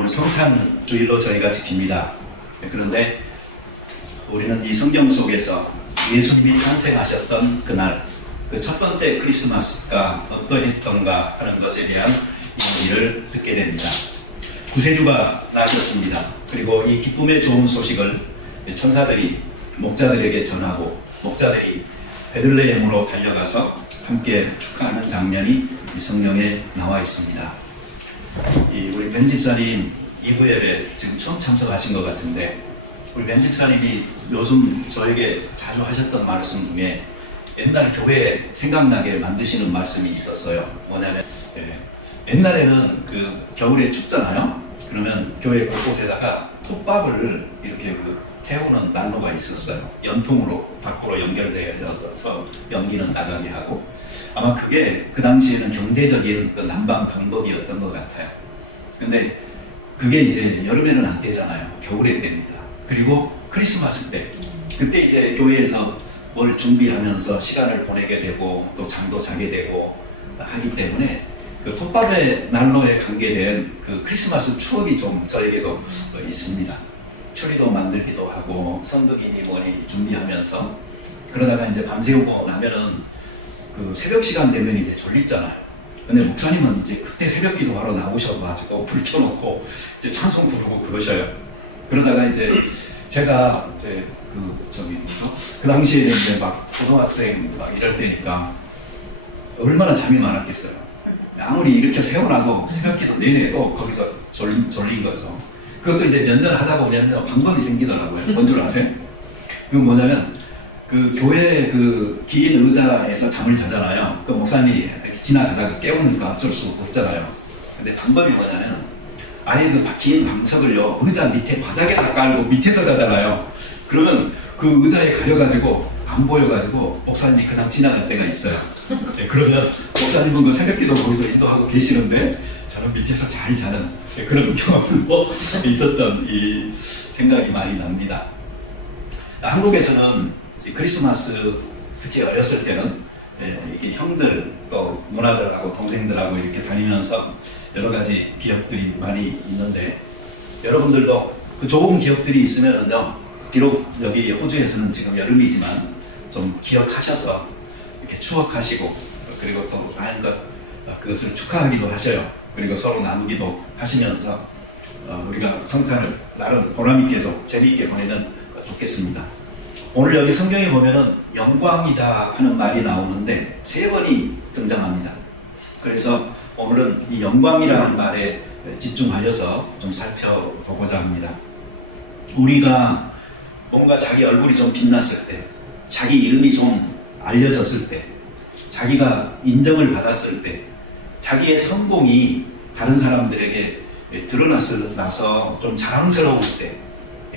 오늘 성탄 주일로 저희가 지킵니다. 그런데 우리는 이 성경 속에서 예수님이 탄생하셨던 그날, 그 첫 번째 크리스마스가 어떠했던가 하는 것에 대한 이야기를 듣게 됩니다. 구세주가 나셨습니다. 그리고 이 기쁨의 좋은 소식을 천사들이 목자들에게 전하고 목자들이 베들레헴으로 달려가서 함께 축하하는 장면이 성경에 나와 있습니다. 우리 벤 집사님 2부예배 지금 처음 참석하신 것 같은데, 우리 벤 집사님이 요즘 저에게 자주 하셨던 말씀 중에 옛날 교회에 생각나게 만드시는 말씀이 있었어요. 뭐냐면 옛날에는 그 겨울에 춥잖아요. 그러면 교회 곳곳에다가 톱밥을 이렇게 태우는 난로가 있었어요. 연통으로 밖으로 연결되어서 연기는 나가게 하고, 아마 그게 그 당시에는 경제적인 그 난방 방법이었던 것 같아요. 근데 그게 이제 여름에는 안 되잖아요. 겨울에 됩니다. 그리고 크리스마스 때, 그때 이제 교회에서 뭘 준비하면서 시간을 보내게 되고 또 잠도 자게 되고 하기 때문에 그 톱밥의 난로에 관계된 그 크리스마스 추억이 좀 저에게도 있습니다. 추리도 만들기도 하고 선덕이니 뭐니 준비하면서 그러다가 이제 밤새우고 나면은 그 새벽 시간 되면 이제 졸립잖아요. 근데 목사님은 이제 그때 새벽 기도하러 나오셔가지고 불 켜놓고 이제 찬송 부르고 그러셔요. 그러다가 이제 제가 이제 그 당시에는 이제 막 고등학생 막 이럴 때니까 얼마나 잠이 많았겠어요. 아무리 이렇게 세워놔도 새벽 기도 내내 또 거기서 졸린 거죠. 그것도 이제 몇 년 하다 보면 방법이 생기더라고요. 뭔 줄 아세요? 그건 뭐냐면 그 교회 그 긴 의자에서 잠을 자잖아요. 그 목사님이 이렇게 지나가다가 깨우니까 어쩔 수 없잖아요. 근데 방법이 뭐냐면 아예 그 긴 방석을요 의자 밑에 바닥에다 깔고 밑에서 자잖아요. 그러면 그 의자에 가려가지고 안 보여가지고 목사님이 그냥 지나갈 때가 있어요. 네, 그러면 목사님은 그 새벽기도 거기서 인도하고 계시는데 저는 밑에서 잘 자는 그런 경험도 있었던 이 생각이 많이 납니다. 한국에서는 크리스마스 특히 어렸을 때는 이게 형들 또 누나들하고 동생들하고 이렇게 다니면서 여러 가지 기억들이 많이 있는데, 여러분들도 그 좋은 기억들이 있으면은요, 비록 여기 호주에서는 지금 여름이지만 좀 기억하셔서 이렇게 추억하시고, 그리고 또 많은 그것을 축하하기도 하셔요. 그리고 서로 나누기도 하시면서 우리가 성탄을 나름 보람있게 좀 재미있게 보내면 좋겠습니다. 오늘 여기 성경에 보면은 영광이다 하는 말이 나오는데 3번이 등장합니다. 그래서 오늘은 이 영광이라는 말에 집중하여서 좀 살펴보고자 합니다. 우리가 뭔가 자기 얼굴이 좀 빛났을 때, 자기 이름이 좀 알려졌을 때, 자기가 인정을 받았을 때, 자기의 성공이 다른 사람들에게 드러나서 좀 자랑스러울 때,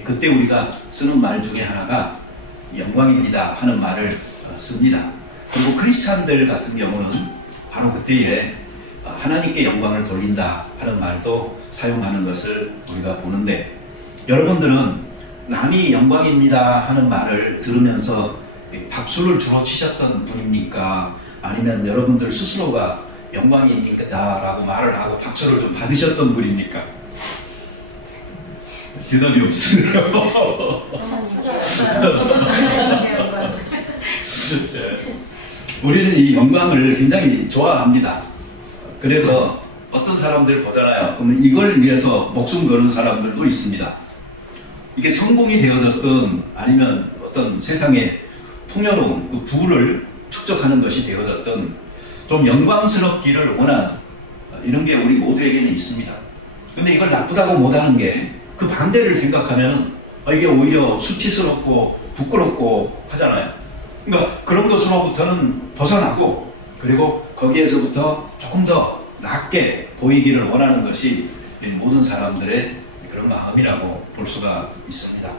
그때 우리가 쓰는 말 중에 하나가 영광입니다 하는 말을 씁니다. 그리고 크리스찬들 같은 경우는 바로 그때에 하나님께 영광을 돌린다 하는 말도 사용하는 것을 우리가 보는데, 여러분들은 남이 영광입니다 하는 말을 들으면서 박수를 주로 치셨던 분입니까? 아니면 여러분들 스스로가 영광입니다 라고 말을 하고 박수를 좀 받으셨던 분입니까? 대답이 없으네요. 우리는 이 영광을 굉장히 좋아합니다. 그래서 어떤 사람들 보잖아요. 그러면 이걸 위해서 목숨 거는 사람들도 있습니다. 이게 성공이 되어졌든 아니면 어떤 세상에 풍요로운 그 부를 축적하는 것이 되어졌든 좀 영광스럽기를 원하는 이런 게 우리 모두에게는 있습니다. 근데 이걸 나쁘다고 못하는 게 그 반대를 생각하면 이게 오히려 수치스럽고 부끄럽고 하잖아요. 그러니까 그런 것으로부터는 벗어나고, 그리고 거기에서부터 조금 더 낮게 보이기를 원하는 것이 모든 사람들의 그런 마음이라고 볼 수가 있습니다.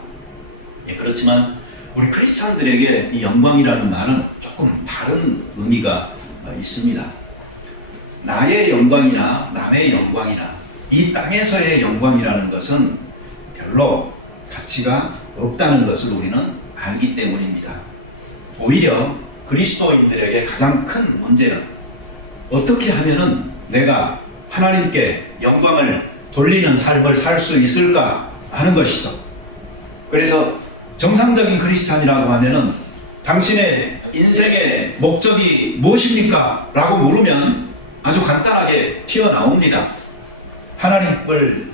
그렇지만 우리 크리스찬들에게 이 영광이라는 말은 조금 다른 의미가 있습니다. 나의 영광이나 남의 영광이나 이 땅에서의 영광이라는 것은 별로 가치가 없다는 것을 우리는 알기 때문입니다. 오히려 그리스도인들에게 가장 큰 문제는 어떻게 하면은 내가 하나님께 영광을 돌리는 삶을 살 수 있을까 하는 것이죠. 그래서 정상적인 크리스찬이라고 하면은 당신의 인생의 목적이 무엇입니까? 라고 물으면 아주 간단하게 튀어나옵니다. 하나님을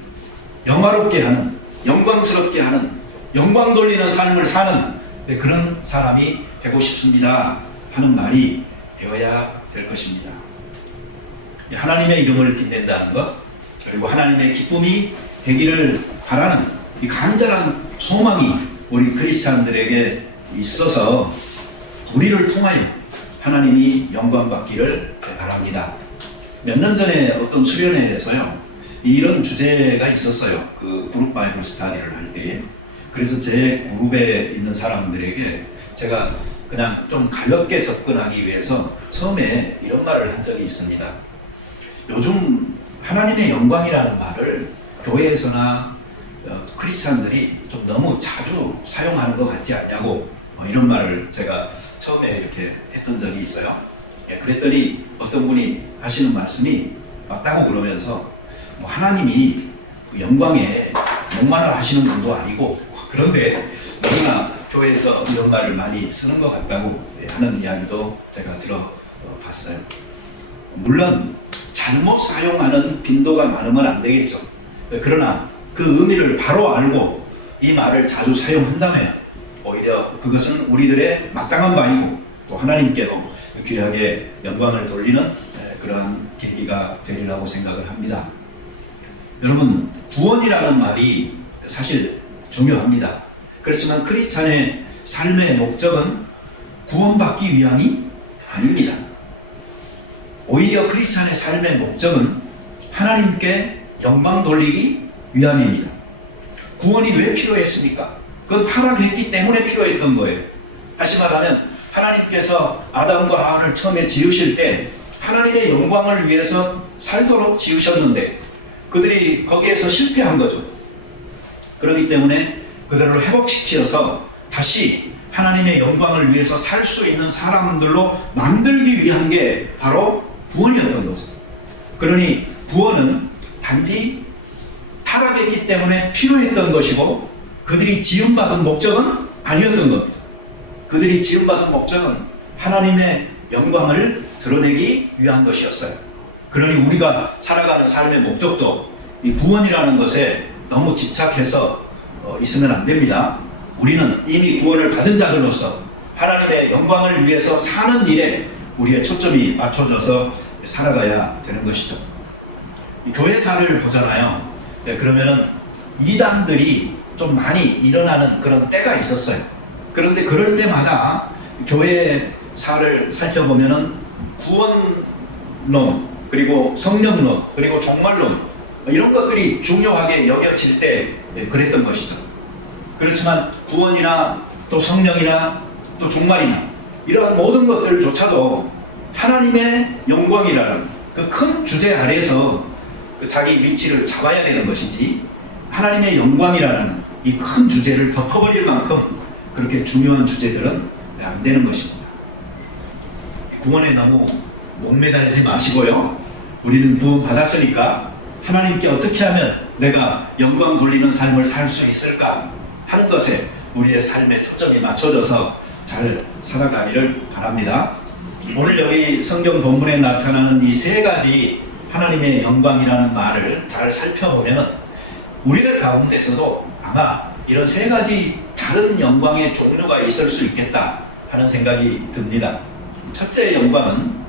영화롭게 하는, 영광스럽게 하는, 영광 돌리는 삶을 사는 그런 사람이 되고 싶습니다 하는 말이 되어야 될 것입니다. 하나님의 이름을 빛낸다는 것, 그리고 하나님의 기쁨이 되기를 바라는 이 간절한 소망이 우리 크리스찬들에게 있어서 우리를 통하여 하나님이 영광 받기를 바랍니다. 몇 년 전에 어떤 수련회에서요, 이런 주제가 있었어요. 그 그룹 바이블 스터디를 할 때에. 그래서 제 그룹에 있는 사람들에게 제가 그냥 좀 가볍게 접근하기 위해서 처음에 이런 말을 한 적이 있습니다. 요즘 하나님의 영광이라는 말을 교회에서나 크리스찬들이 좀 너무 자주 사용하는 것 같지 않냐고 이런 말을 제가 처음에 이렇게 했던 적이 있어요. 그랬더니 어떤 분이 하시는 말씀이 맞다고 그러면서 하나님이 영광에 목말라 하시는 분도 아니고 그런데 너무나 교회에서 이런 말을 많이 쓰는 것 같다고 하는 이야기도 제가 들어봤어요. 물론 잘못 사용하는 빈도가 많으면 안 되겠죠. 그러나 그 의미를 바로 알고 이 말을 자주 사용한다면 오히려 그것은 우리들의 마땅한 바이고 또 하나님께도 귀하게 영광을 돌리는 그러한 계기가 되리라고 생각을 합니다. 여러분, 구원이라는 말이 사실 중요합니다. 그렇지만 크리스찬의 삶의 목적은 구원받기 위함이 아닙니다. 오히려 크리스찬의 삶의 목적은 하나님께 영광 돌리기 위함입니다. 구원이 왜 필요했습니까? 그건 타락했기 때문에 필요했던 거예요. 다시 말하면 하나님께서 아담과 하와를 처음에 지으실 때 하나님의 영광을 위해서 살도록 지으셨는데 그들이 거기에서 실패한 거죠. 그렇기 때문에 그들을 회복시켜서 다시 하나님의 영광을 위해서 살 수 있는 사람들로 만들기 위한 게 바로 구원이었던 거죠. 그러니 구원은 단지 타락했기 때문에 필요했던 것이고 그들이 지음받은 목적은 아니었던 겁니다. 그들이 지음받은 목적은 하나님의 영광을 드러내기 위한 것이었어요. 그러니 우리가 살아가는 삶의 목적도 이 구원이라는 것에 너무 집착해서 있으면 안 됩니다. 우리는 이미 구원을 받은 자들로서 하나님의 영광을 위해서 사는 일에 우리의 초점이 맞춰져서 살아가야 되는 것이죠. 교회사를 보잖아요. 그러면은 이단들이 좀 많이 일어나는 그런 때가 있었어요. 그런데 그럴 때마다 교회사를 살펴보면은 구원론, 그리고 성령론, 그리고 종말론 이런 것들이 중요하게 여겨질 때 그랬던 것이죠. 그렇지만 구원이나 또 성령이나 또 종말이나 이러한 모든 것들조차도 하나님의 영광이라는 그 큰 주제 아래에서 자기 위치를 잡아야 되는 것이지 하나님의 영광이라는 이 큰 주제를 덮어버릴 만큼 그렇게 중요한 주제들은 안 되는 것입니다. 구원에 너무 목매달리지 마시고요. 우리는 구원 받았으니까 하나님께 어떻게 하면 내가 영광 돌리는 삶을 살 수 있을까 하는 것에 우리의 삶에 초점이 맞춰져서 잘 살아가기를 바랍니다. 오늘 여기 성경 본문에 나타나는 이 세 가지 하나님의 영광이라는 말을 잘 살펴보면 우리들 가운데서도 아마 이런 세 가지 다른 영광의 종류가 있을 수 있겠다 하는 생각이 듭니다. 첫째 영광은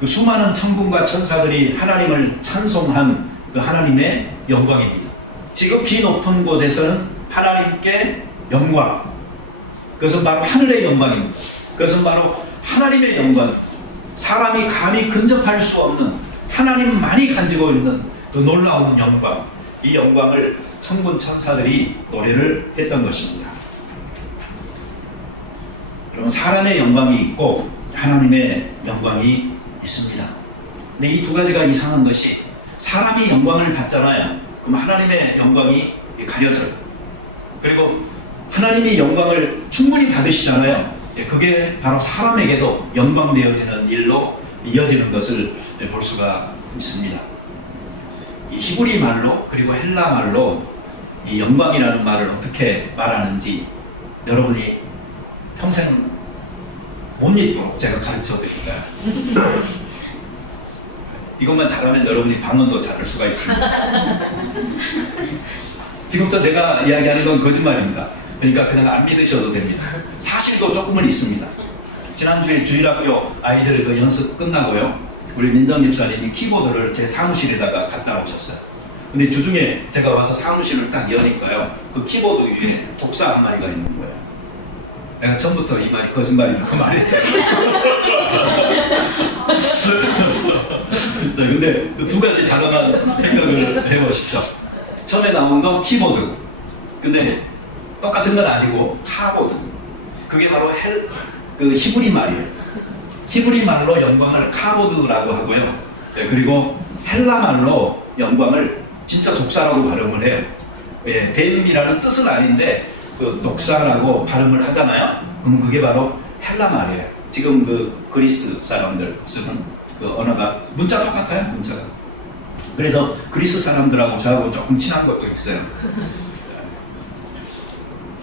그 수많은 천군과 천사들이 하나님을 찬송한 그 하나님의 영광입니다. 지극히 높은 곳에서는 하나님께 영광, 그것은 바로 하늘의 영광입니다. 그것은 바로 하나님의 영광, 사람이 감히 근접할 수 없는 하나님만이 가지고 있는 그 놀라운 영광, 이 영광을 천군 천사들이 노래를 했던 것입니다. 그럼 사람의 영광이 있고 하나님의 영광이 있습니다. 근데 이 두 가지가 이상한 것이 사람이 영광을 받잖아요. 그럼 하나님의 영광이 가려져요. 그리고 하나님이 영광을 충분히 받으시잖아요. 그게 바로 사람에게도 영광되어지는 일로 이어지는 것을 볼 수가 있습니다. 이 히브리 말로 그리고 헬라 말로 이 영광이라는 말을 어떻게 말하는지 여러분이 평생 못 잊도록 제가 가르쳐 드릴까요? 이것만 잘하면 여러분이 방언도 잘할 수가 있습니다. 지금부터 내가 이야기하는 건 거짓말입니다. 그러니까 그냥 안 믿으셔도 됩니다. 사실도 조금은 있습니다. 지난주에 주일학교 아이들 그 연습 끝나고요, 우리 민정 집사님이 키보드를 제 사무실에다가 갖다 오셨어요. 근데 주중에 제가 와서 사무실을 딱 여니까요, 그 키보드 위에 독사 한 마리가 있는 거예요. 내가 처음부터 이 말이 거짓말이라고 말했잖아요. 근데 그 두 가지 단어만 생각을 해보십시오. 처음에 나온 건 키보드. 근데 똑같은 건 아니고 카보드. 그게 바로 그 히브리 말이에요. 히브리 말로 영광을 카보드라고 하고요. 네, 그리고 헬라 말로 영광을 진짜 독사라고 발음을 해요. 예, 뱀이라는 뜻은 아닌데 그 독사라고 발음을 하잖아요. 그럼 그게 바로 헬라 말이에요. 지금 그 그리스 사람들 쓰는 그 언어가 문자 똑같아요, 문자가. 그래서 그리스 사람들하고 저하고 조금 친한 것도 있어요.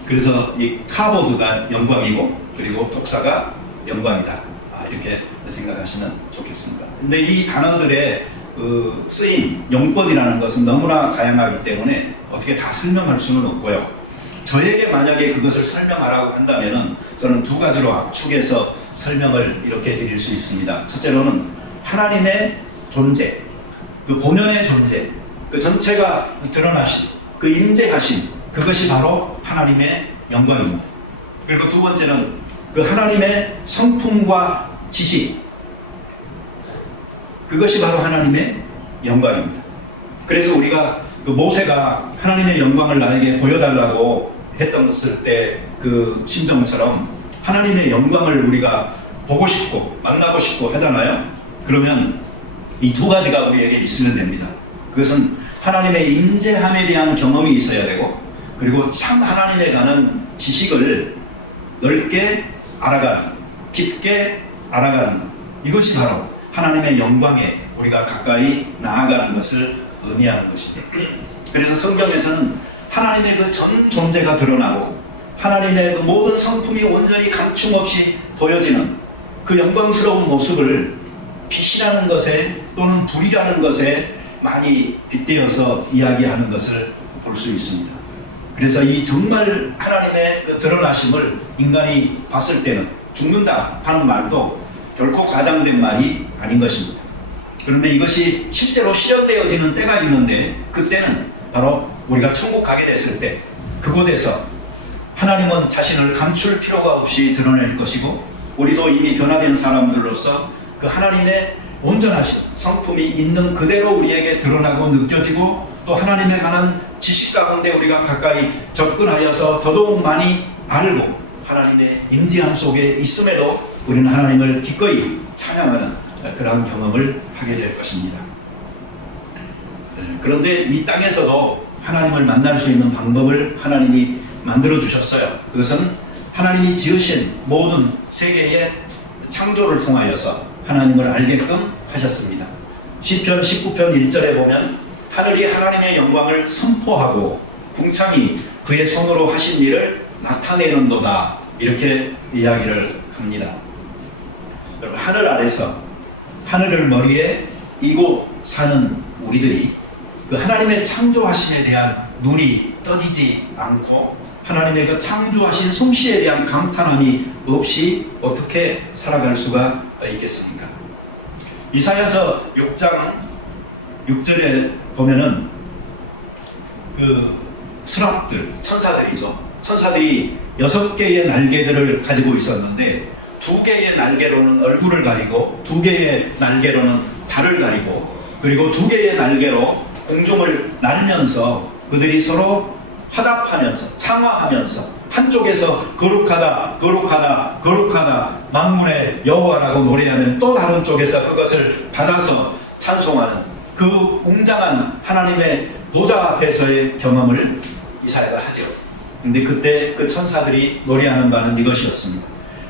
그래서 이 카보드가 영광이고 그리고 독사가 영광이다. 이렇게 생각하시면 좋겠습니다. 근데 이 단어들의 그 쓰임, 용법이라는 것은 너무나 다양하기 때문에 어떻게 다 설명할 수는 없고요. 저에게 만약에 그것을 설명하라고 한다면은 저는 두 가지로 압축해서 설명을 이렇게 드릴 수 있습니다. 첫째로는 하나님의 존재, 그 본연의 존재, 그 전체가 드러나신, 그 임재하신, 그것이 바로 하나님의 영광입니다. 그리고 두 번째는 그 하나님의 성품과 지식, 그것이 바로 하나님의 영광입니다. 그래서 우리가 그 모세가 하나님의 영광을 나에게 보여달라고 했던 때 그 심정처럼 하나님의 영광을 우리가 보고 싶고 만나고 싶고 하잖아요. 그러면 이 두 가지가 우리에게 있으면 됩니다. 그것은 하나님의 임재함에 대한 경험이 있어야 되고, 그리고 참 하나님에 관한 지식을 넓게 알아가는, 깊게 알아가는 것, 이것이 바로 하나님의 영광에 우리가 가까이 나아가는 것을 의미하는 것입니다. 그래서 성경에서는 하나님의 그 전 존재가 드러나고 하나님의 그 모든 성품이 온전히 감춤없이 보여지는 그 영광스러운 모습을 빛이라는 것에 또는 불이라는 것에 많이 빗대어서 이야기하는 것을 볼 수 있습니다. 그래서 이 정말 하나님의 그 드러나심을 인간이 봤을 때는 죽는다 하는 말도 결코 과장된 말이 아닌 것입니다. 그런데 이것이 실제로 실현되어지는 때가 있는데, 그때는 바로 우리가 천국 가게 됐을 때 그곳에서 하나님은 자신을 감출 필요가 없이 드러낼 것이고, 우리도 이미 변화된 사람들로서 그 하나님의 온전하신 성품이 있는 그대로 우리에게 드러나고 느껴지고, 또 하나님에 관한 지식 가운데 우리가 가까이 접근하여서 더더욱 많이 알고 하나님의 임재함 속에 있음에도 우리는 하나님을 기꺼이 찬양하는 그런 경험을 하게 될 것입니다. 그런데 이 땅에서도 하나님을 만날 수 있는 방법을 하나님이 만들어 주셨어요. 그것은 하나님이 지으신 모든 세계의 창조를 통하여서 하나님을 알게끔 하셨습니다. 시편 19편 1절에 보면 하늘이 하나님의 영광을 선포하고 궁창이 그의 손으로 하신 일을 나타내는도다, 이렇게 이야기를 합니다. 여러분, 하늘 아래서 하늘을 머리에 이고 사는 우리들이 그 하나님의 창조하심에 대한 눈이 떠지지 않고 하나님의 그 창조하신 솜씨에 대한 감탄함이 없이 어떻게 살아갈 수가 있겠습니까? 이사야서 6장 6절에 보면은 그 스랍들, 천사들이죠. 천사들이 6개의 날개들을 가지고 있었는데 2개의 날개로는 얼굴을 가리고 2개의 날개로는 발을 가리고, 그리고 2개의 날개로 공중을 날면서 그들이 서로 화답하면서 창화하면서 한쪽에서 거룩하다 거룩하다 거룩하다 만군의 여호와라고 노래하면 또 다른 쪽에서 그것을 받아서 찬송하는 그 웅장한 하나님의 보좌 앞에서의 경험을 이사야가 하죠. 근데 그때 그 천사들이 노래하는 바는 이것이었습니다.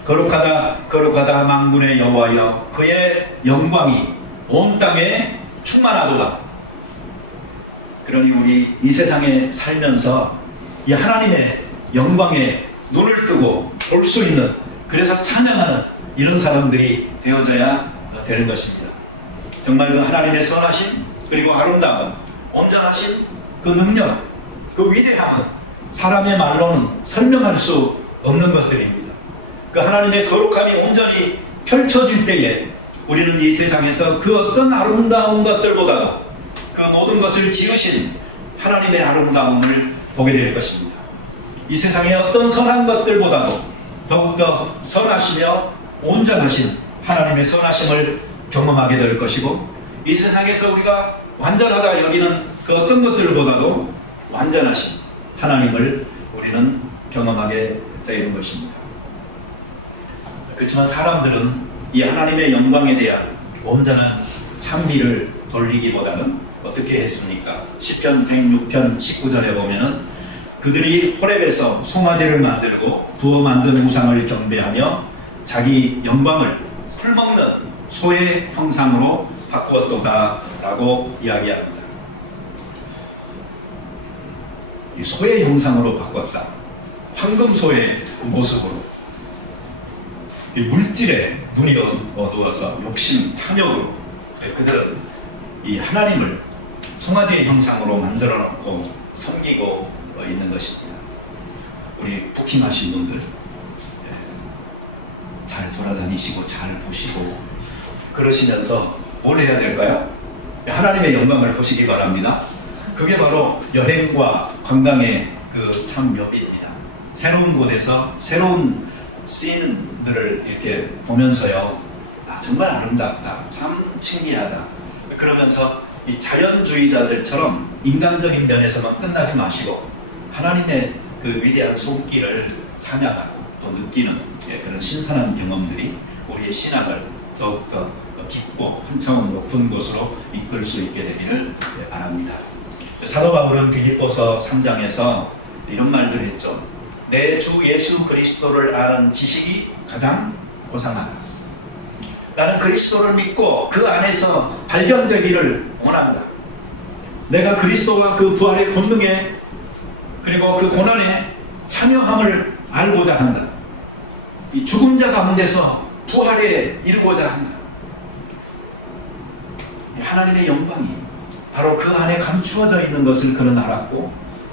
거룩하다 거룩하다 만군의 여호와여, 그의 영광이 온 땅에 충만하도다. 그러니 우리 이 세상에 살면서 이 하나님의 영광에 눈을 뜨고 볼 수 있는, 그래서 찬양하는 이런 사람들이 되어져야 되는 것입니다. 정말 그 하나님의 선하심, 그리고 아름다움, 온전하심, 그 능력, 그 위대함은 사람의 말로는 설명할 수 없는 것들입니다. 그 하나님의 거룩함이 온전히 펼쳐질 때에 우리는 이 세상에서 그 어떤 아름다운 것들보다도 그 모든 것을 지으신 하나님의 아름다움을 보게 될 것입니다. 이 세상의 어떤 선한 것들보다도 더욱더 선하시며 온전하신 하나님의 선하심을 경험하게 될 것이고, 이 세상에서 우리가 완전하다 여기는 그 어떤 것들보다도 완전하신 하나님을 우리는 경험하게 되는 것입니다. 그렇지만 사람들은 이 하나님의 영광에 대한 온전한 찬미를 돌리기보다는 어떻게 했습니까? 시편 106편 19절에 보면은 그들이 호렙에서 송아지를 만들고 부어 만든 우상을 경배하며 자기 영광을 풀먹는 소의 형상으로 바꾸었도다 라고 이야기합니다. 이 소의 형상으로 바꿨다. 황금소의 모습으로. 이 물질에 눈이 어두워서 욕심, 탐욕으로 그들은 이 하나님을 송아지의 형상으로 만들어 놓고 섬기고 있는 것입니다. 우리 부킹하신 분들 잘 돌아다니시고 잘 보시고 그러시면서 뭘 해야 될까요? 하나님의 영광을 보시기 바랍니다. 그게 바로 여행과 관광의 그 참 묘미입니다. 새로운 곳에서 새로운 씬들을 이렇게 보면서요, 아, 정말 아름답다, 참 신기하다. 그러면서 이 자연주의자들처럼 인간적인 면에서만 끝나지 마시고 하나님의 그 위대한 손길을 찬양하고 또 느끼는 그런 신선한 경험들이 우리의 신앙을 더욱더 깊고 한 차원 높은 곳으로 이끌 수 있게 되기를 바랍니다. 사도 바울은 빌립보서 3장에서 이런 말들을 했죠. 내 주 예수 그리스도를 아는 지식이 가장 고상하다. 나는 그리스도를 믿고 그 안에서 발견되기를 원한다. 내가 그리스도와 그 부활의 권능에 그리고 그 고난에 참여함을 알고자 한다. 이 죽은 자 가운데서 부활에 이르고자 한다. 하나님의 영광이 바로 그 안에 감추어져 있는 것을 그는 알았고,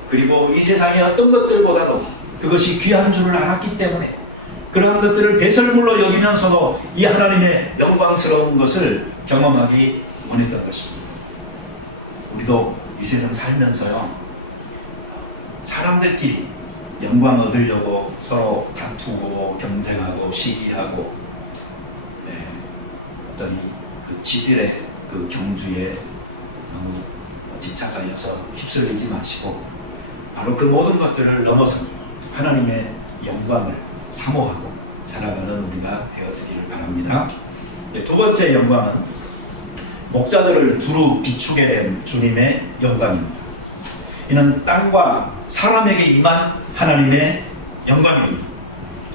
그리고 이 세상의 어떤 것들보다도 그것이 귀한 줄을 알았기 때문에 그러한 것들을 배설물로 여기면서도 이 하나님의 영광스러운 것을 경험하기 원했던 것입니다. 우리도 이 세상 살면서요, 사람들끼리 영광 얻으려고 서로 다투고 경쟁하고 시기하고, 어떤 그 지들의 그 경주에 너무 집착하여서 휩쓸리지 마시고 바로 그 모든 것들을 넘어서 하나님의 영광을 사모하고 살아가는 우리가 되어지기를 바랍니다. 두 번째 영광은 목자들을 두루 비추게 된 주님의 영광입니다. 이는 땅과 사람에게 임한 하나님의 영광입니다.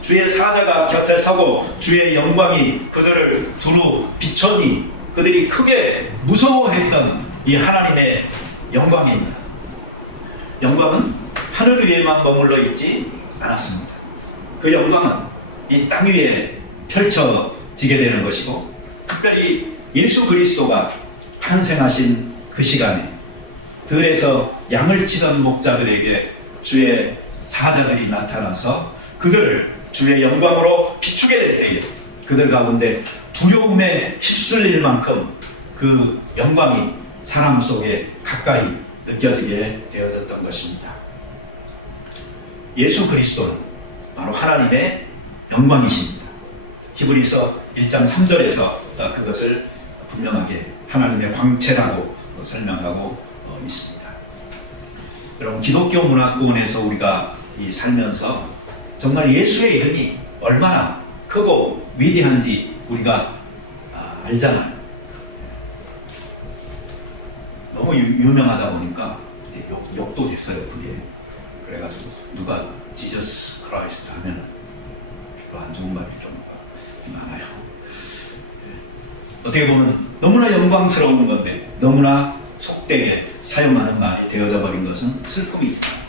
주의 사자가 곁에 서고 주의 영광이 그들을 두루 비춰니 그들이 크게 무서워했던 이 하나님의 영광입니다. 영광은 하늘 위에만 머물러 있지 않았습니다. 그 영광은 이 땅 위에 펼쳐지게 되는 것이고, 특별히 예수 그리스도가 탄생하신 그 시간에 들에서 양을 치던 목자들에게 주의 사자들이 나타나서 그들을 주의 영광으로 비추게 될 때에 그들 가운데 두려움에 휩쓸릴 만큼 그 영광이 사람 속에 가까이 느껴지게 되어졌던 것입니다. 예수 그리스도는 바로 하나님의 영광이십니다. 히브리서 1장 3절에서 그것을 분명하게 하나님의 광채라고 설명하고 있습니다. 여러분, 기독교 문화권에서 우리가 살면서 정말 예수의 이름이 얼마나 크고 위대한지 우리가 알잖아요. 너무 유명하다 보니까 이제 욕도 됐어요, 그게. 그래가지고 누가 지저스 크라이스트 하면 별로 안 좋은 말이 좀 많아요. 어떻게 보면 너무나 영광스러운 건데, 너무나 속되게 사용하는 말이 되어져 버린 것은 슬픔이지만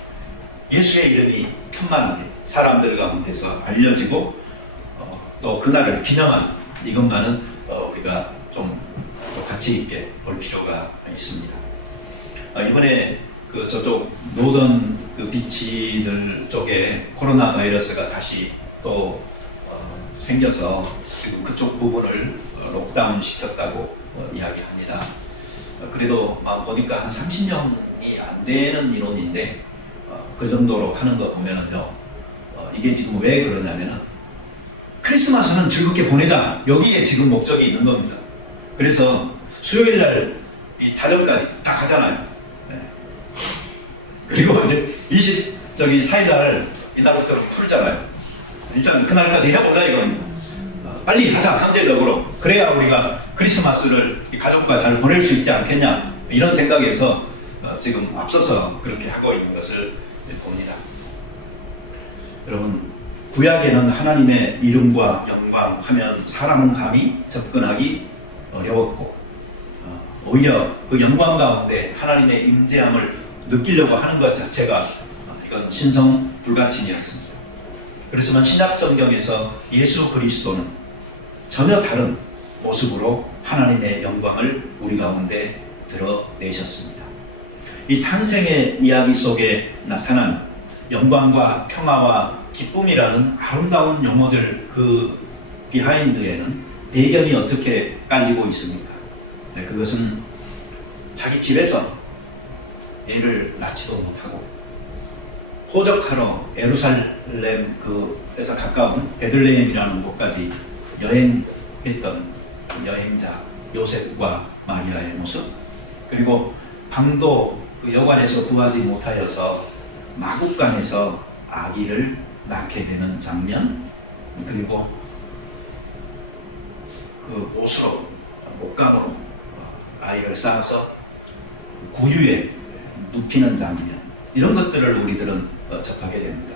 예수의 이름이 편만하게 사람들 가운데서 알려지고 또 그날을 기념하는 이것만은 우리가 좀 가치 있게 볼 필요가 있습니다. 이번에 그 저쪽 노던 그 비치들 쪽에 코로나 바이러스가 다시 또 생겨서 지금 그쪽 부분을 록다운 시켰다고 이야기합니다. 그래도 보니까 한 30명이 안 되는 인원인데 그 정도로 하는 거 보면은요, 이게 지금 왜 그러냐면은 크리스마스는 즐겁게 보내자, 여기에 지금 목적이 있는 겁니다. 그래서 수요일 날 이 자정까지 다 가잖아요. 네. 그리고 이제 4일 날 이날부터 풀잖아요. 일단 그날까지 해보자 이겁니다. 빨리 하자, 선제적으로. 그래야 우리가 크리스마스를 가족과 잘 보낼 수 있지 않겠냐, 이런 생각에서 지금 앞서서 그렇게 하고 있는 것을 봅니다. 여러분, 구약에는 하나님의 이름과 영광 하면 사람은 감히 접근하기 어려웠고, 오히려 그 영광 가운데 하나님의 임재함을 느끼려고 하는 것 자체가 이건 신성 불가침이었습니다. 그렇지만 신약 성경에서 예수 그리스도는 전혀 다른 모습으로 하나님의 영광을 우리 가운데 드러내셨습니다. 이 탄생의 이야기 속에 나타난 영광과 평화와 기쁨이라는 아름다운 용어들, 그 비하인드에는 배경이 어떻게 깔리고 있습니까? 네, 그것은 자기 집에서 애를 낳지도 못하고 호적하러 예루살렘 그에서 가까운 베들레헴이라는 곳까지 여행했던 여행자 요셉과 마리아의 모습, 그리고 방도 그 여관에서 구하지 못하여서 마국간에서 아기를 낳게 되는 장면, 그리고 그 옷으로 옷감으로 아이를 쌓아서 구유에 눕히는 장면, 이런 것들을 우리들은 접하게 됩니다.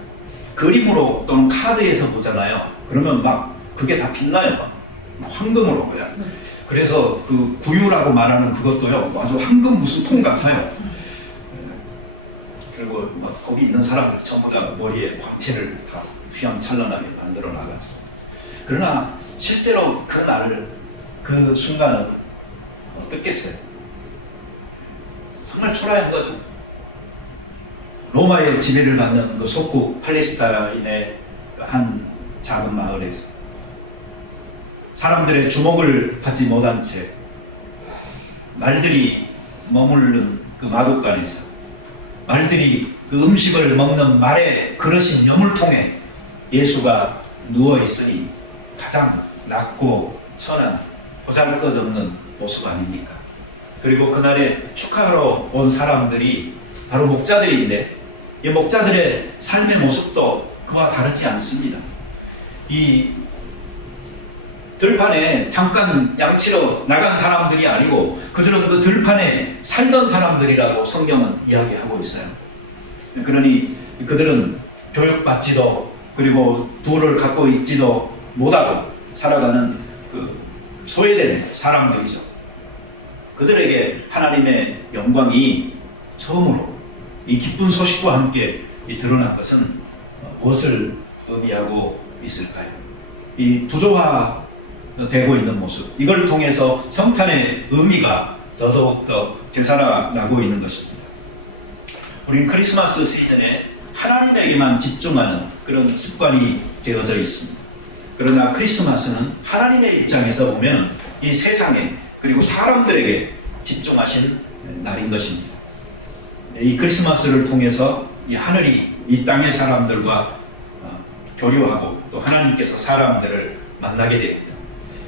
그림으로 또는 카드에서 보잖아요. 그러면 막 그게 다 빛나요. 막 황금으로 그냥. 그래서 그 구유라고 말하는 그것도요, 아주 황금 무슨 통 같아요. 그리고 막 거기 있는 사람들 전부 다 머리에 광채를 다 휘황찬란하게 만들어 나가죠. 그러나 실제로 그 날을, 그 순간은 어떻겠어요? 정말 초라한 거죠. 로마의 지배를 받는 그 속국 팔레스타인의 한 작은 마을에서 사람들의 주목을 받지 못한 채 말들이 머무르는 그 마국간에서 말들이 그 음식을 먹는 말의 그릇인 여물통에 예수가 누워있으니 가장 낮고 천한 보잘것없는 모습 아닙니까? 그리고 그날에 축하하러 온 사람들이 바로 목자들인데, 이 목자들의 삶의 모습도 그와 다르지 않습니다. 이 들판에 잠깐 양치러 나간 사람들이 아니고 그들은 그 들판에 살던 사람들이라고 성경은 이야기하고 있어요. 그러니 그들은 교육받지도, 그리고 부를 갖고 있지도 못하고 살아가는 그 소외된 사람들이죠. 그들에게 하나님의 영광이 처음으로 이 기쁜 소식과 함께 드러난 것은 무엇을 의미하고 있을까요? 이 부조화되고 있는 모습, 이걸 통해서 성탄의 의미가 더더욱더 되살아나고 있는 것입니다. 우리는 크리스마스 시즌에 하나님에게만 집중하는 그런 습관이 되어져 있습니다. 그러나 크리스마스는 하나님의 입장에서 보면 이 세상에, 그리고 사람들에게 집중하신 날인 것입니다. 이 크리스마스를 통해서 이 하늘이 이 땅의 사람들과 교류하고 또 하나님께서 사람들을 만나게 됩니다.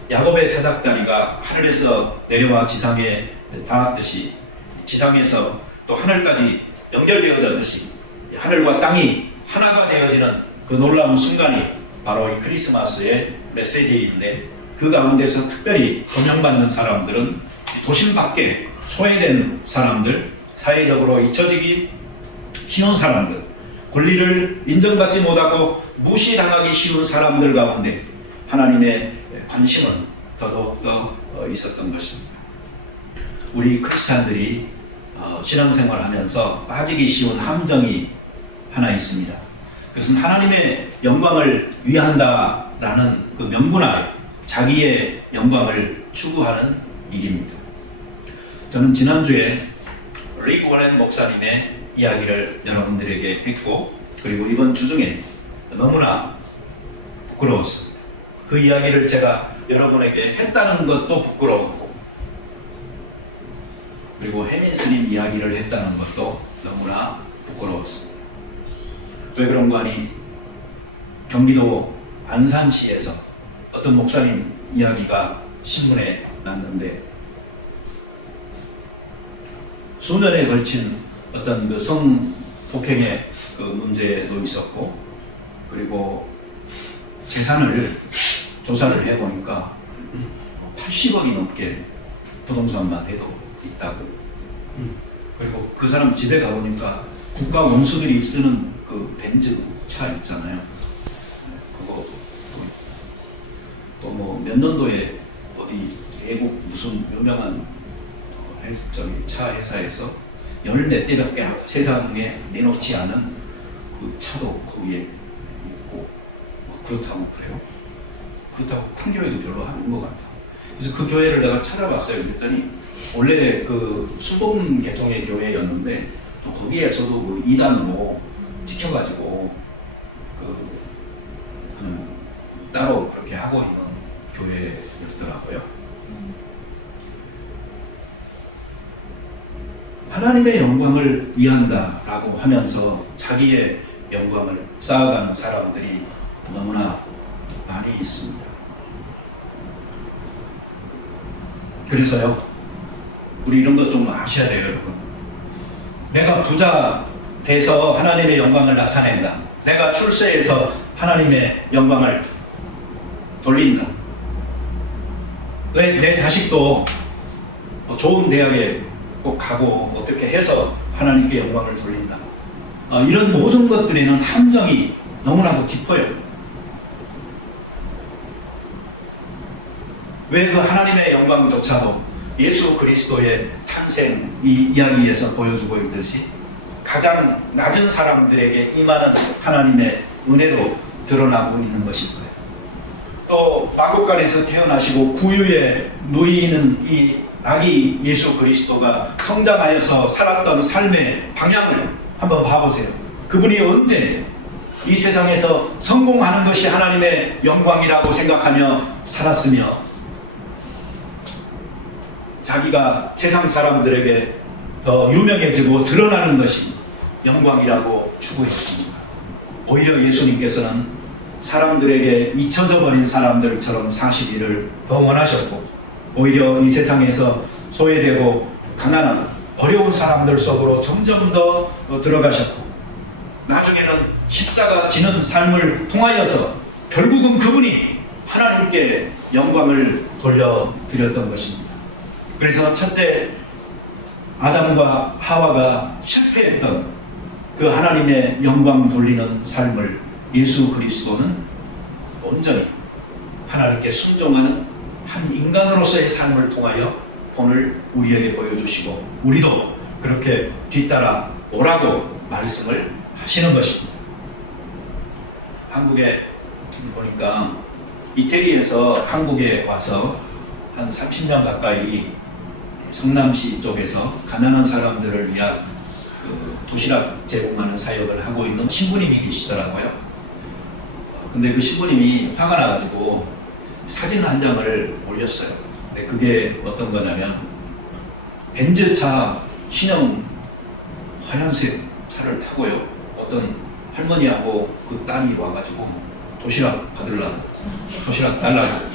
야곱의 사닥다리가 하늘에서 내려와 지상에 닿았듯이 지상에서 또 하늘까지 연결되어졌듯이 하늘과 땅이 하나가 되어지는 그 놀라운 순간이 바로 이 크리스마스의 메시지인데, 그 가운데서 특별히 고명받는 사람들은 도심 밖에 소외된 사람들, 사회적으로 잊혀지기 쉬운 사람들, 권리를 인정받지 못하고 무시당하기 쉬운 사람들 가운데 하나님의 관심은 더더욱더 있었던 것입니다. 우리 크리스찬들이 신앙생활을 하면서 빠지기 쉬운 함정이 하나 있습니다. 그것은 하나님의 영광을 위한다라는 그 명분하에 자기의 영광을 추구하는 일입니다. 저는 지난주에 릭 워렌 목사님의 이야기를 여러분들에게 했고, 그리고 이번 주 중에 너무나 부끄러웠습니다. 그 이야기를 제가 여러분에게 했다는 것도 부끄러웠고, 그리고 해민 스님 이야기를 했다는 것도 너무나 부끄러웠습니다. 왜 그런 거 아니? 경기도 안산시에서 어떤 목사님 이야기가 신문에 났는데, 수년에 걸친 어떤 그 성폭행의 그 문제도 있었고, 그리고 재산을 조사를 해보니까 80억이 넘게 부동산만 해도 있다고. 그리고 그 사람 집에 가보니까 국가 원수들이 쓰는 그 벤츠 차 있잖아요. 그거 또 뭐 몇 년도에 어디 외국 무슨 유명한 차 회사에서 14 대밖에 세상에 내놓지 않은 그 차도 거기에 있고, 그렇다고 그래요. 그렇다고 큰 교회도 별로 아닌 것 같아. 그래서 그 교회를 내가 찾아봤어요. 그랬더니 원래 그 순복음 계통의 교회였는데 또 거기에서도 그 이단으로 찍혀가지고 따로 그렇게 하고 있는 교회였더라고요. 하나님의 영광을 위한다라고 하면서 자기의 영광을 쌓아가는 사람들이 너무나 많이 있습니다. 그래서요, 우리 이런 거 좀 아셔야 돼요, 여러분. 내가 부자 돼서 하나님의 영광을 나타낸다. 내가 출세해서 하나님의 영광을 돌린다. 왜 내 자식도 좋은 대학에 꼭 가고 어떻게 해서 하나님께 영광을 돌린다. 이런 모든 것들에는 함정이 너무나도 깊어요. 왜 그 하나님의 영광조차도 예수 그리스도의 탄생 이 이야기에서 보여주고 있듯이 가장 낮은 사람들에게 임하는 하나님의 은혜로 드러나고 있는 것일 거예요. 또 마곡간에서 태어나시고 구유에 누이는 이 아기 예수 그리스도가 성장하여서 살았던 삶의 방향을 한번 봐보세요. 그분이 언제 이 세상에서 성공하는 것이 하나님의 영광이라고 생각하며 살았으며 자기가 세상 사람들에게 더 유명해지고 드러나는 것이 영광이라고 추구했습니다. 오히려 예수님께서는 사람들에게 잊혀져 버린 사람들처럼 사시기를 더 원하셨고, 오히려 이 세상에서 소외되고 가난한 어려운 사람들 속으로 점점 더 들어가셨고, 나중에는 십자가 지는 삶을 통하여서 결국은 그분이 하나님께 영광을 돌려드렸던 것입니다. 그래서 첫째 아담과 하와가 실패했던 그 하나님의 영광 돌리는 삶을 예수 그리스도는 온전히 하나님께 순종하는 한 인간으로서의 삶을 통하여 본을 우리에게 보여주시고, 우리도 그렇게 뒤따라 오라고 말씀을 하시는 것입니다. 한국에 보니까 이태리에서 한국에 와서 한 30년 가까이 성남시 쪽에서 가난한 사람들을 위한 그 도시락 제공하는 사역을 하고 있는 신부님이 계시더라고요. 근데 그 신부님이 화가 나가지고 사진 한 장을 올렸어요. 근데 그게 어떤 거냐면 벤츠차 신형 하얀색 차를 타고요, 어떤 할머니하고 그 딸이 와가지고 도시락 받으려고, 도시락 달라고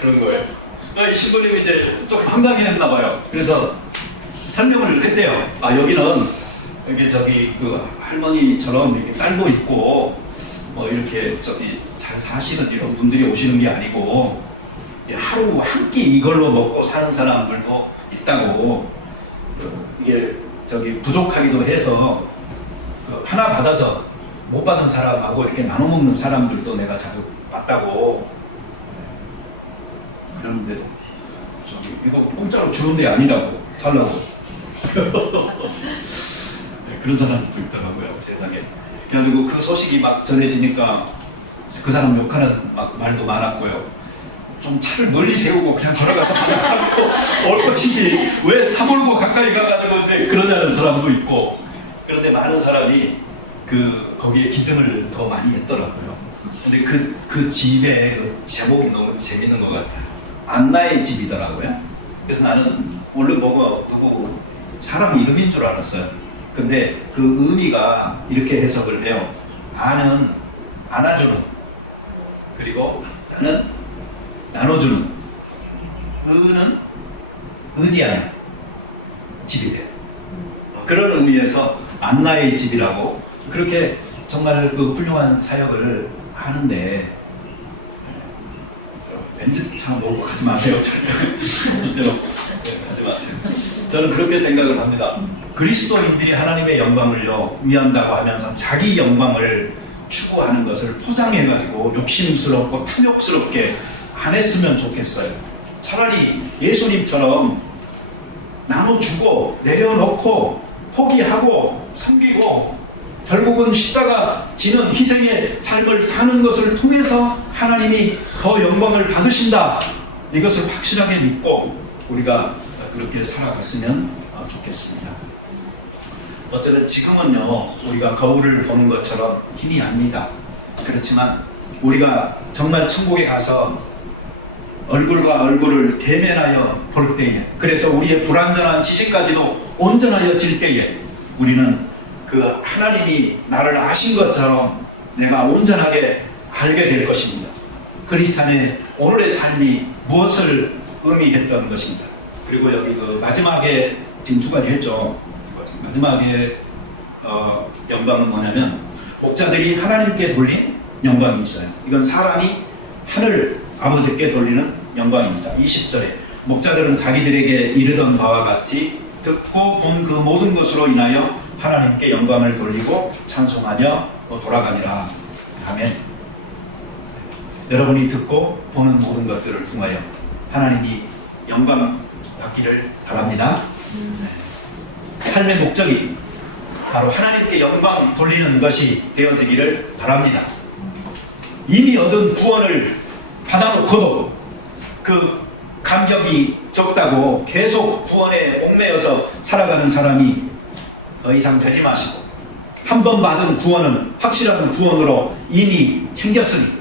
그런 거예요. 이 신부님이 이제 좀 황당했나 봐요. 그래서 설명을 했대요. 여기는 여기 저기 그 할머니처럼 이렇게 딸도 있고 뭐 이렇게 저기 잘 사시는 이런 분들이 오시는 게 아니고 하루 한 끼 이걸로 먹고 사는 사람들도 있다고, 이게 저기 부족하기도 해서 하나 받아서 못 받은 사람하고 이렇게 나눠 먹는 사람들도 내가 자주 봤다고. 그런데 저기 이거 공짜로 주는 게 아니라고. 달라고. 그런 사람도 있더라고요, 세상에. 그래가지고 그 소식이 막 전해지니까 그 사람 욕하는 막 말도 많았고요. 좀 차를 멀리 세우고 그냥 걸어가서 하고 올 것이지 왜 차 몰고 가까이 가가지고 이제 그러냐는 사람도 있고. 그런데 많은 사람이 거기에 기증을 더 많이 했더라고요. 근데 그 집의 제목이 너무 재밌는 것 같아요. 안나의 집이더라고요. 그래서 나는 원래 누구 사람 이름인 줄 알았어요. 근데 그 의미가 이렇게 해석을 해요. 안은 안아주는, 그리고 나는 나눠주는, 의는 의지하는 집이 돼요. 그런 의미에서 안나의 집이라고 그렇게 정말 그 훌륭한 사역을 하는데, 벤츠 차 몰고 가지 마세요. 절대로 가지 마세요. 저는 그렇게 생각을 합니다. 그리스도인들이 하나님의 영광을요 위한다고 하면서 자기 영광을 추구하는 것을 포장해가지고 욕심스럽고 탐욕스럽게 안 했으면 좋겠어요. 차라리 예수님처럼 나눠주고 내려놓고 포기하고 섬기고 결국은 십자가 지는 희생의 삶을 사는 것을 통해서 하나님이 더 영광을 받으신다, 이것을 확실하게 믿고 우리가 그렇게 살아갔으면 좋겠습니다. 어쩌면 지금은요 우리가 거울을 보는 것처럼 희미합니다. 그렇지만 우리가 정말 천국에 가서 얼굴과 얼굴을 대면하여 볼 때에, 그래서 우리의 불완전한 지식까지도 온전하여질 때에 우리는 그 하나님이 나를 아신 것처럼 내가 온전하게 알게 될 것입니다. 크리스찬의 오늘의 삶이 무엇을 의미했던 것입니다. 그리고 여기 그 마지막에 지금 두 가지 했죠. 마지막에 영광은 뭐냐면 목자들이 하나님께 돌린 영광이 있어요. 이건 사람이 하늘 아버지께 돌리는 영광입니다. 20절에 목자들은 자기들에게 이르던 바와 같이 듣고 본 그 모든 것으로 인하여 하나님께 영광을 돌리고 찬송하며 돌아가니라. 아멘. 여러분이 듣고 보는 모든 것들을 통하여 하나님이 영광 받기를 바랍니다. 삶의 목적이 바로 하나님께 영광 돌리는 것이 되어지기를 바랍니다. 이미 얻은 구원을 받아놓고도 그 감격이 적다고 계속 구원에 얽매여서 살아가는 사람이 더 이상 되지 마시고, 한 번 받은 구원은 확실한 구원으로 이미 챙겼으니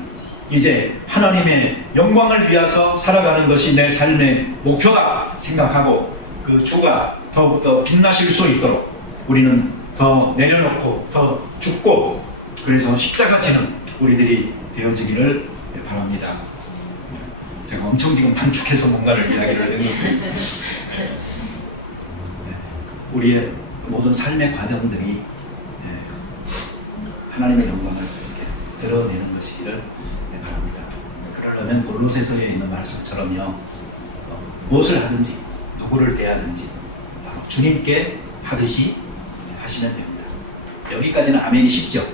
이제 하나님의 영광을 위해서 살아가는 것이 내 삶의 목표다 생각하고 그 주가 더욱더 빛나실 수 있도록 우리는 더 내려놓고 더 죽고, 그래서 십자가 지는 우리들이 되어지기를 바랍니다. 제가 엄청 지금 단축해서 뭔가를 이야기를 했는데 우리의 모든 삶의 과정들이 하나님의 영광을 이렇게 드러내는 것이기를 바랍니다. 그러려면 골로새서에 있는 말씀처럼요, 무엇을 하든지 누구를 대하든지 바로 주님께 하듯이 하시면 됩니다. 여기까지는 아멘이 쉽죠?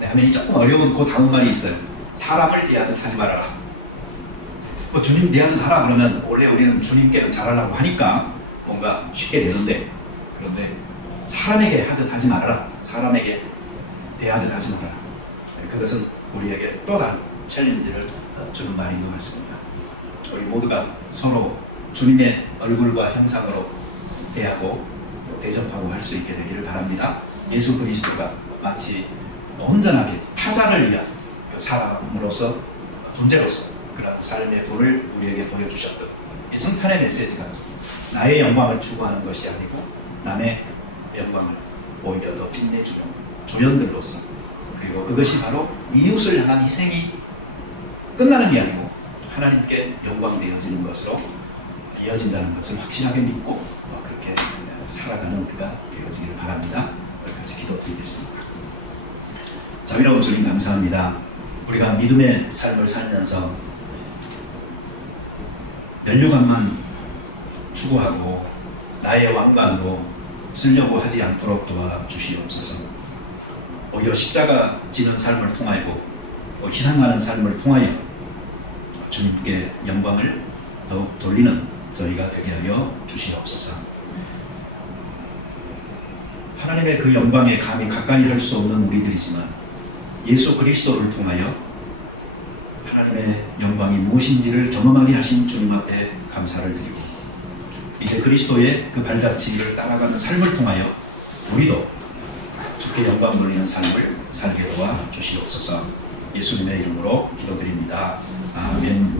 네, 아멘이 조금 어려운 그 다음 말이 있어요. 사람을 대하듯 하지 말아라. 뭐 주님 대하듯 하라 그러면 원래 우리는 주님께 잘하려고 하니까 뭔가 쉽게 되는데, 그런데 사람에게 하듯 하지 말아라. 사람에게 대하듯 하지 말아라. 그것은 우리에게 또 다른 챌린지를 주는 말인 것 같습니다. 우리 모두가 서로 주님의 얼굴과 형상으로 대하고 또 대접하고 할 수 있게 되기를 바랍니다. 예수 그리스도가 마치 온전하게 타자를 위한 그 사람으로서, 존재로서 그런 삶의 도를 우리에게 보여주셨던 이 성탄의 메시지가 나의 영광을 추구하는 것이 아니고 남의 영광을 오히려 더 빛내주는 조연들로서, 그리고 그것이 바로 이웃을 향한 희생이 끝나는 게 아니고 하나님께 영광 되어지는 것으로 이어진다는 것을 확실하게 믿고 그렇게 살아가는 우리가 되어지기를 바랍니다. 같이 기도드리겠습니다. 자비로운 주님 감사합니다. 우리가 믿음의 삶을 살면서 면류관만 추구하고 나의 왕관으로 쓰려고 하지 않도록 도와주시옵소서. 오히려 십자가 지는 삶을 통하여 희생하는 삶을 통하여 주님께 영광을 더욱 돌리는 저희가 되게 하여 주시옵소서. 하나님의 그 영광에 감히 가까이 할 수 없는 우리들이지만 예수 그리스도를 통하여 하나님의 영광이 무엇인지를 경험하게 하신 주님 앞에 감사를 드리고 이제 그리스도의 그 발자취를 따라가는 삶을 통하여 우리도 주께 영광 돌리는 삶을 살게 도와 주시옵소서. 예수님의 이름으로 기도드립니다. 아멘.